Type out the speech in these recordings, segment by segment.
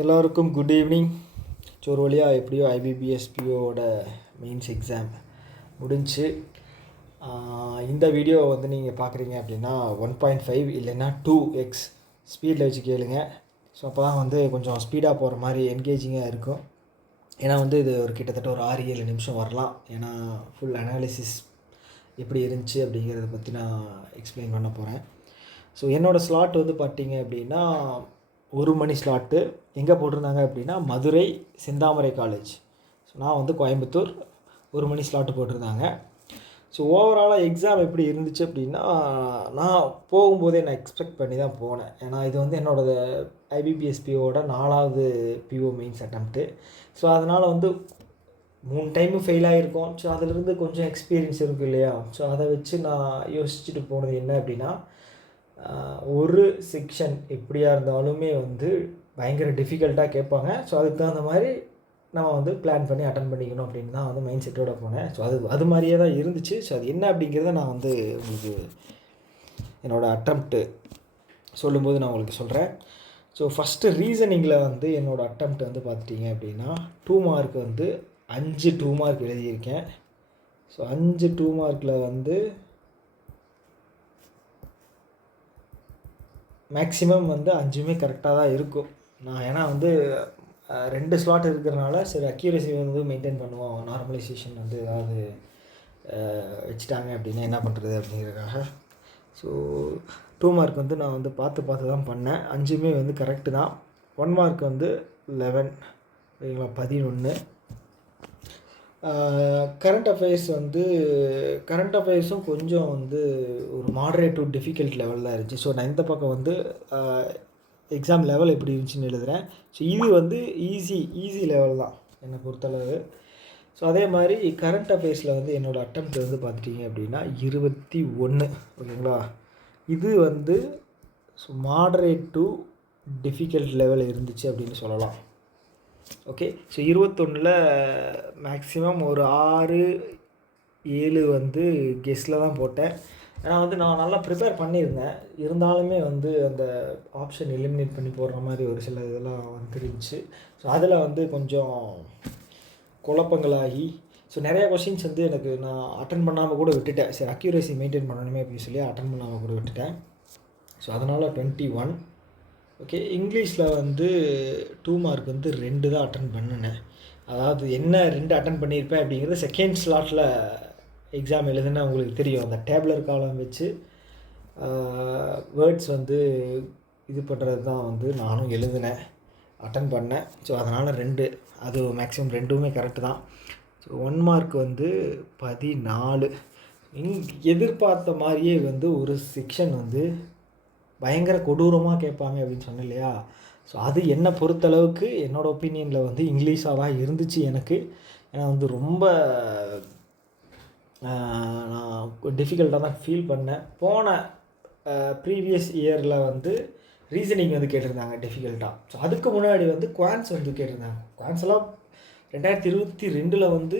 எல்லோருக்கும் good evening. ஒரு வழியாக எப்படியோ ஐபிபிஎஸ் பிஓவோட மெயின்ஸ் எக்ஸாம் முடிஞ்சு இந்த வீடியோ வந்து நீங்கள் பார்க்குறீங்க அப்படின்னா 1.5 இல்லைன்னா 2x ஸ்பீடில் வச்சு கேளுங்க. ஸோ அப்போ தான் வந்து கொஞ்சம் ஸ்பீடாக போகிற மாதிரி என்கேஜிங்காக இருக்கும். ஏன்னா வந்து இது ஒரு கிட்டத்தட்ட ஒரு 6-7 நிமிஷம் வரலாம். ஏன்னா ஃபுல் அனாலிசிஸ் எப்படி இருந்துச்சு அப்படிங்கிறத பற்றி நான் எக்ஸ்பிளைன் பண்ண போகிறேன். ஸோ என்னோடய ஸ்லாட் வந்து பார்த்தீங்க அப்படின்னா 1 மணி ஸ்லாட்டு. எங்கே போட்டிருந்தாங்க அப்படின்னா மதுரை செந்தாமரை காலேஜ். ஸோ நான் வந்து கோயம்புத்தூர் 1 மணி ஸ்லாட்டு போட்டிருந்தாங்க. ஸோ ஓவராலாக எக்ஸாம் எப்படி இருந்துச்சு அப்படின்னா, நான் போகும்போதே நான் எக்ஸ்பெக்ட் பண்ணி தான் போனேன். ஏன்னா இது வந்து என்னோடய ஐபிபிஎஸ் பிஓவோட 4வது பிஓ மெயின்ஸ் அட்டம்ப்ட்டு. ஸோ அதனால் வந்து 3 டைமும் ஃபெயில் ஆகிருக்கோம். ஸோ அதிலிருந்து கொஞ்சம் எக்ஸ்பீரியன்ஸ் இருக்குது இல்லையா. ஸோ அதை வச்சு நான் யோசிச்சுட்டு போனது என்ன அப்படின்னா, ஒரு செக்ஷன் எப்படியா இருந்தாலுமே வந்து பயங்கர டிஃபிகல்ட்டாக கேட்பாங்க. ஸோ அதுக்கு தகுந்த மாதிரி நம்ம வந்து பிளான் பண்ணி அட்டன் பண்ணிக்கணும் அப்படின்னு தான் வந்து மைண்ட் செட்டோடு போனேன். ஸோ அது மாதிரியே தான் இருந்துச்சு. ஸோ அது என்ன அப்படிங்கிறத நான் வந்து உங்களுக்கு என்னோடய அட்டம்ப்ட்டு சொல்லும்போது நான் உங்களுக்கு சொல்கிறேன். ஸோ ஃபஸ்ட்டு ரீசனிங்கில் வந்து என்னோடய அட்டம்ப்ட் வந்து பார்த்துட்டிங்க அப்படின்னா 2 மார்க் வந்து 5 2 மார்க் எழுதியிருக்கேன். ஸோ 5 2 மார்க்கில் வந்து மேக்ஸிமம் வந்து 5மே கரெக்டாக தான் இருக்கும். நான் ஏன்னா வந்து 2 ஸ்லாட் இருக்கிறனால சரி அக்யூரசி வந்து மெயின்டைன் பண்ணுவோம். நார்மலைசேஷன் வந்து ஏதாவது வச்சுட்டாங்க அப்படின்னா என்ன பண்ணுறது அப்படிங்கிறதுக்காக. ஸோ 2 மார்க் வந்து நான் வந்து பார்த்து தான் பண்ணேன். 5மே வந்து கரெக்டு தான். 1 மார்க் வந்து 11 ஓகேங்களா, 11. கரண்ட் அஃபேர்ஸும் கொஞ்சம் வந்து ஒரு மாடரேட் டு டிஃபிகல்ட் லெவலில் இருந்துச்சு. ஸோ நான் இந்த பக்கம் வந்து எக்ஸாம் லெவல் எப்படி இருந்துச்சுன்னு எழுதுகிறேன். ஸோ இது வந்து ஈஸி லெவல் தான் என்னை பொறுத்தளவு. ஸோ அதே மாதிரி கரண்ட் அஃபேர்ஸில் வந்து என்னோடய அட்டம்ப்ட் வந்து பார்த்துட்டிங்க அப்படின்னா 21 ஓகேங்களா. இது வந்து so moderate to difficult level இருந்துச்சு அப்படின்னு சொல்லலாம். ஓகே. ஸோ 21ல் மேக்ஸிமம் ஒரு 6-7 வந்து கெஸ்ஸில் தான் போட்டேன். ஏன்னா வந்து நான் நல்லா ப்ரிப்பேர் பண்ணியிருந்தேன். இருந்தாலுமே வந்து அந்த ஆப்ஷன் எலிமினேட் பண்ணி போடுற மாதிரி ஒரு சில இதெல்லாம் வந்துருந்துச்சு. ஸோ அதில் வந்து கொஞ்சம் குழப்பங்களாகி ஸோ நிறையா கொஷின்ஸ் வந்து எனக்கு நான் அட்டன் பண்ணாமல் கூட விட்டுட்டேன். சரி அக்யூரசி மெயின்டைன் பண்ணணுமே அப்படின்னு சொல்லி அட்டன் பண்ணாமல் கூட விட்டுட்டேன். ஸோ அதனால் 21. ஓகே. இங்கிலீஷில் வந்து 2 மார்க் வந்து 2 தான் அட்டன் பண்ணினேன். அதாவது என்ன 2 அட்டன் பண்ணியிருப்பேன் அப்படிங்கிறது செகண்ட் ஸ்லாட்டில் எக்ஸாம் எழுதுனா உங்களுக்கு தெரியும். அந்த டேப்லர் காலம் வச்சு வேர்ட்ஸ் வந்து இது பண்ணுறது தான் வந்து நானும் எழுதினேன், அட்டன் பண்ணேன். ஸோ அதனால் 2 அது மேக்ஸிமம் 2மே கரெக்டு தான். ஸோ 1 மார்க் வந்து 14. எதிர்பார்த்த மாதிரியே வந்து ஒரு செக்ஷன் வந்து பயங்கர கொடூரமாக கேட்பாங்க அப்படின்னு சொன்னேன் இல்லையா. ஸோ அது என்னை பொறுத்தளவுக்கு என்னோடய ஒப்பீனியனில் வந்து இங்கிலீஷாக தான் இருந்துச்சு எனக்கு. ஏன்னா வந்து ரொம்ப நான் டிஃபிகல்ட்டாக தான் ஃபீல் பண்ணேன். போன ப்ரீவியஸ் இயரில் வந்து ரீசனிங் வந்து கேட்டிருந்தாங்க டிஃபிகல்ட்டாக. ஸோ அதுக்கு முன்னாடி வந்து குவான்ஸ் வந்து கேட்டிருந்தாங்க. குவான்ஸ் எல்லாம் 2022 வந்து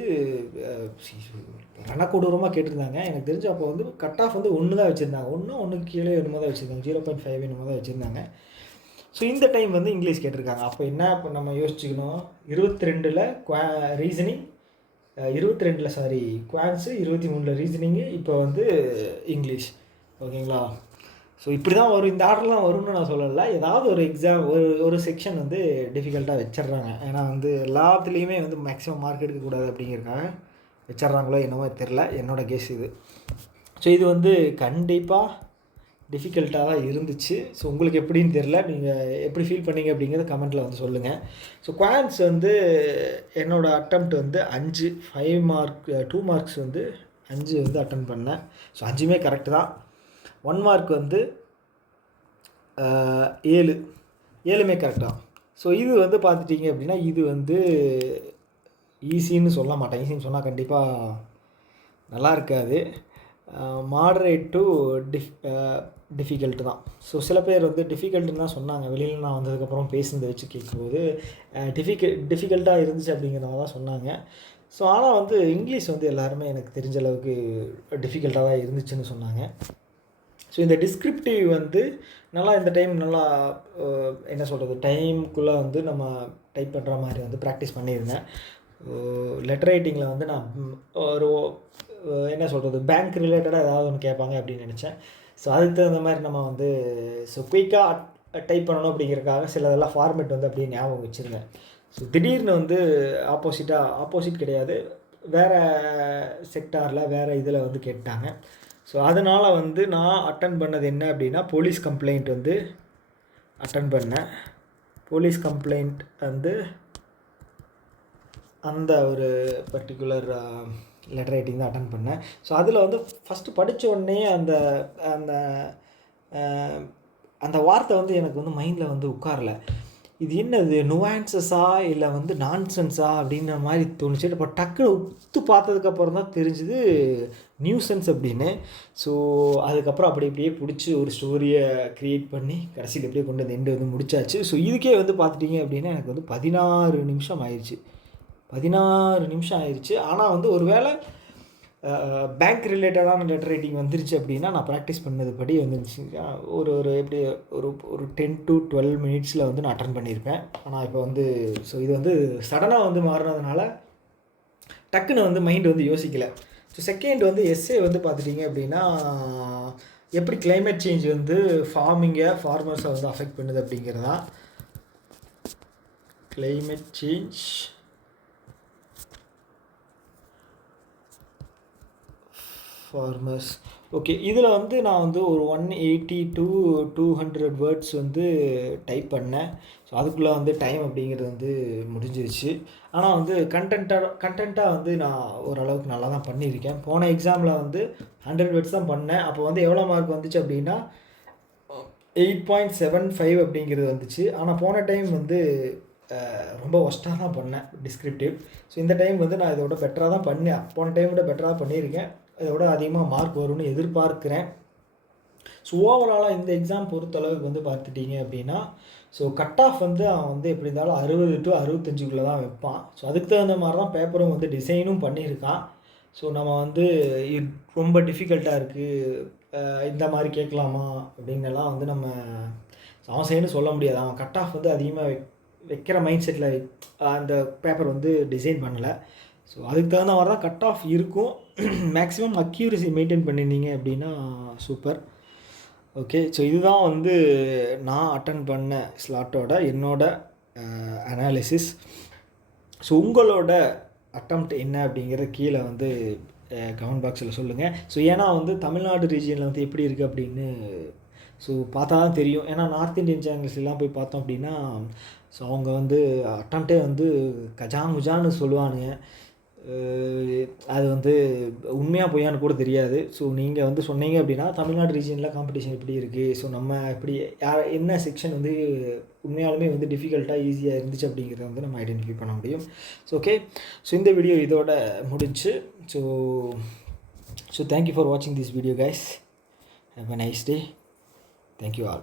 ரணக்கொடூரமாக கேட்டிருந்தாங்க. எனக்கு தெரிஞ்சு அப்போ வந்து கட் ஆஃப் வந்து 1 தான் வச்சுருந்தாங்க. 1க்கு கீழே என்னமோ தான் வச்சுருந்தாங்க, 0.5 என்னமோ தான் வச்சுருந்தாங்க. ஸோ இந்த டைம் வந்து இங்கிலீஷ் கேட்டிருக்காங்க. அப்போ என்ன இப்போ நம்ம யோசிச்சுக்கணும், 22ல் ரீசனிங், 22ல் குவான்ஸு, 23ல் ரீசனிங்கு, இப்போ வந்து இங்கிலீஷ். ஓகேங்களா. ஸோ இப்படி தான் வரும், இந்த ஆர்டர்லாம் வரும்னு நான் சொல்லலை. ஏதாவது ஒரு எக்ஸாம் ஒரு செக்ஷன் வந்து டிஃபிகல்ட்டாக வச்சிட்றாங்க. ஏன்னா வந்து எல்லாத்துலேயுமே வந்து மேக்ஸிமம் மார்க் எடுக்கக்கூடாது அப்படிங்கிறக்காக வச்சிட்றாங்களோ என்னவோ தெரில, என்னோடய கேஸ் இது. ஸோ இது வந்து கண்டிப்பாக டிஃபிகல்ட்டாக தான் இருந்துச்சு. ஸோ உங்களுக்கு எப்படின்னு தெரில, நீங்கள் எப்படி ஃபீல் பண்ணீங்க அப்படிங்கிறத கமெண்ட்டில் வந்து சொல்லுங்கள். ஸோ குவான்ஸ் வந்து என்னோடய அட்டம்ப்ட் வந்து 5 மார்க் 2 மார்க்ஸ் வந்து 5 வந்து அட்டன் பண்ணேன். ஸோ 5மே கரெக்டு தான். 1 மார்க் வந்து 7மே கரெக்டாக. ஸோ இது வந்து பார்த்துட்டிங்க அப்படின்னா இது வந்து ஈஸின்னு சொல்ல மாட்டேன். ஈஸின்னு சொன்னால் கண்டிப்பாக நல்லா இருக்காது. மாடரேட் டு டிஃபிகல்ட்டு தான். ஸோ சில பேர் வந்து டிஃபிகல்ட்டுன்னு தான் சொன்னாங்க. வெளியில் நான் வந்ததுக்கப்புறம் பேசுனதை வச்சு கேட்கும்போது டிஃபிகல்ட்டாக இருந்துச்சு அப்படிங்கிறத தான் சொன்னாங்க. ஸோ ஆனால் வந்து இங்கிலீஷ் வந்து எல்லாருமே எனக்கு தெரிஞ்ச அளவுக்கு டிஃபிகல்ட்டாக தான் இருந்துச்சுன்னு சொன்னாங்க. ஸோ இந்த டிஸ்கிரிப்டிவ் வந்து நல்லா இந்த டைம் நல்லா என்ன சொல்கிறது டைமுக்குள்ளே வந்து நம்ம டைப் பண்ணுற மாதிரி வந்து ப்ராக்டிஸ் பண்ணியிருந்தேன். லெட்டர் ரைட்டிங்கில் வந்து நான் ஒரு என்ன சொல்கிறது பேங்க் ரிலேட்டடாக ஏதாவது ஒன்று கேட்பாங்க அப்படின்னு நினச்சேன். ஸோ அதுக்கு தகுந்த மாதிரி நம்ம வந்து ஸோ குயிக்காக டைப் பண்ணணும் அப்படிங்கிறதுக்காக சிலதெல்லாம் ஃபார்மேட் வந்து அப்படியே ஞாபகம் வச்சுருந்தேன். ஸோ திடீர்னு வந்து ஆப்போசிட் கிடையாது, வேறு செக்டாரில் வேறு இதில் வந்து கேட்டாங்க. ஸோ அதனால் வந்து நான் அட்டன் பண்ணது என்ன அப்படின்னா போலீஸ் கம்ப்ளைண்ட் வந்து அட்டன் பண்ணேன். போலீஸ் கம்ப்ளைண்ட் வந்து அந்த ஒரு பர்டிகுலர் லெட்டர் ரைட்டிங் தான் அட்டன் பண்ணேன். ஸோ அதில் வந்து ஃபஸ்ட்டு படித்த உடனே அந்த அந்த அந்த வார்த்தை வந்து எனக்கு வந்து மைண்டில் வந்து உட்காரல. இது என்னது நுவான்சஸா இல்லை வந்து நான்சென்ஸா அப்படின்ற மாதிரி தோணுச்சு. இப்போ டக்குன்னு உத்து பார்த்ததுக்கப்புறம் தான் தெரிஞ்சுது நியூசன்ஸ் அப்படின்னு. ஸோ அதுக்கப்புறம் அப்படி இப்படியே பிடிச்சி ஒரு ஸ்டோரியை க்ரியேட் பண்ணி கடைசியில் எப்படியே கொண்டு வந்து எண்டு வந்து முடிச்சாச்சு. ஸோ இதுக்கே வந்து பார்த்துட்டிங்க அப்படின்னா எனக்கு வந்து 16 நிமிஷம் ஆயிடுச்சு. 16 நிமிஷம் ஆயிடுச்சு. ஆனால் வந்து ஒரு வேளை பேங்க் ரிலேட்டடான லெட்டர் ரைட்டிங் வந்துருச்சு அப்படின்னா நான் ப்ராக்டிஸ் பண்ணது படி வந்துருச்சு ஒரு எப்படி ஒரு 10 to 12 மினிட்ஸில் வந்து நான் அட்டன் பண்ணியிருப்பேன். ஆனால் இப்போ வந்து ஸோ இது வந்து சடனாக வந்து மாறினதுனால டக்குன்னு வந்து மைண்டு வந்து யோசிக்கலை. ஸோ செகண்ட் வந்து எஸ்ஏ வந்து பார்த்துட்டிங்க அப்படின்னா எப்படி கிளைமேட் சேஞ்ச் வந்து ஃபார்மர்ஸை வந்து அஃபெக்ட் பண்ணுது அப்படிங்கிறதா. Climate change farmers. ஓகே, இதில் வந்து நான் வந்து ஒரு 180 to 200 வேர்ட்ஸ் வந்து டைப் பண்ணேன். ஸோ அதுக்குள்ளே வந்து டைம் அப்படிங்கிறது வந்து முடிஞ்சிருச்சு. ஆனால் வந்து கண்டென்ட்டாக வந்து நான் ஓரளவுக்கு நல்லா தான் பண்ணியிருக்கேன். போன எக்ஸாமில் வந்து 100 வேர்ட்ஸ் தான் பண்ணேன். அப்போ வந்து எவ்வளோ மார்க் வந்துச்சு அப்படின்னா 8.75 அப்படிங்கிறது வந்துச்சு. ஆனால் போன டைம் வந்து ரொம்ப ஒஸ்ட்டாக தான் பண்ணேன் டிஸ்கிரிப்டிவ். ஸோ இந்த டைம் வந்து நான் இதோட பெட்டராக தான் பண்ணேன். போன டைம் விட பெட்டராக தான் பண்ணியிருக்கேன். இதோட அதிகமாக மார்க் வரும்னு எதிர்பார்க்குறேன். ஸோ ஓவராலாக இந்த எக்ஸாம் பொறுத்தளவுக்கு வந்து பார்த்துட்டிங்க அப்படின்னா ஸோ கட் ஆஃப் வந்து அவன் வந்து எப்படி இருந்தாலும் 60 to 65 தான் வைப்பான். ஸோ அதுக்கு தகுந்த மாதிரி தான் பேப்பரும் வந்து டிசைனும் பண்ணியிருக்கான். ஸோ நம்ம வந்து ரொம்ப டிஃபிகல்ட்டாக இருக்குது இந்த மாதிரி கேட்கலாமா அப்படின்னெல்லாம் வந்து நம்ம அவன் செய்யணும் சொல்ல முடியாது. அவன் கட் ஆஃப் வந்து அதிகமாக வைக்கிற மைண்ட் செட்டில் அந்த பேப்பர் வந்து டிசைன் பண்ணலை. ஸோ அதுக்கு தகுந்த மாதிரி தான் கட் ஆஃப் இருக்கும். மேக்ஸிமம் அக்யூரசி மெயின்டைன் பண்ணியிருந்தீங்க அப்படின்னா சூப்பர். ஓகே, ஸோ இதுதான் வந்து நான் அட்டன் பண்ண ஸ்லாட்டோட என்னோட அனாலிசிஸ். ஸோ உங்களோட அட்டெம்ப்ட் என்ன அப்படிங்கிறத கீழே வந்து கமெண்ட் பாக்ஸில் சொல்லுங்கள். ஸோ ஏன்னா வந்து தமிழ்நாடு ரீஜியனில் வந்து எப்படி இருக்குது அப்படின்னு ஸோ பார்த்தா தான் தெரியும். ஏன்னா நார்த் இந்தியன் சேனல்ஸ்லாம் போய் பார்த்தோம் அப்படின்னா ஸோ அவங்க வந்து அட்டம்ப்டே வந்து கஜாமுஜான்னு சொல்லுவானுங்க. அது வந்து உண்மையாக பொய்யான்னு கூட தெரியாது. ஸோ நீங்கள் வந்து சொன்னீங்க அப்படின்னா தமிழ்நாடு ரீஜியனில் காம்படிஷன் எப்படி இருக்குது, ஸோ நம்ம எப்படி என்ன செக்ஷன் வந்து உண்மையாலுமே வந்து டிஃபிகல்ட்டாக ஈஸியாக இருந்துச்சு அப்படிங்கிறத வந்து நம்ம ஐடென்டிஃபை பண்ண முடியும். ஸோ ஓகே, ஸோ இந்த வீடியோ இதோட முடிஞ்சு. ஸோ தேங்க்யூ ஃபார் வாட்சிங் this video guys. Have a nice day. Thank you all.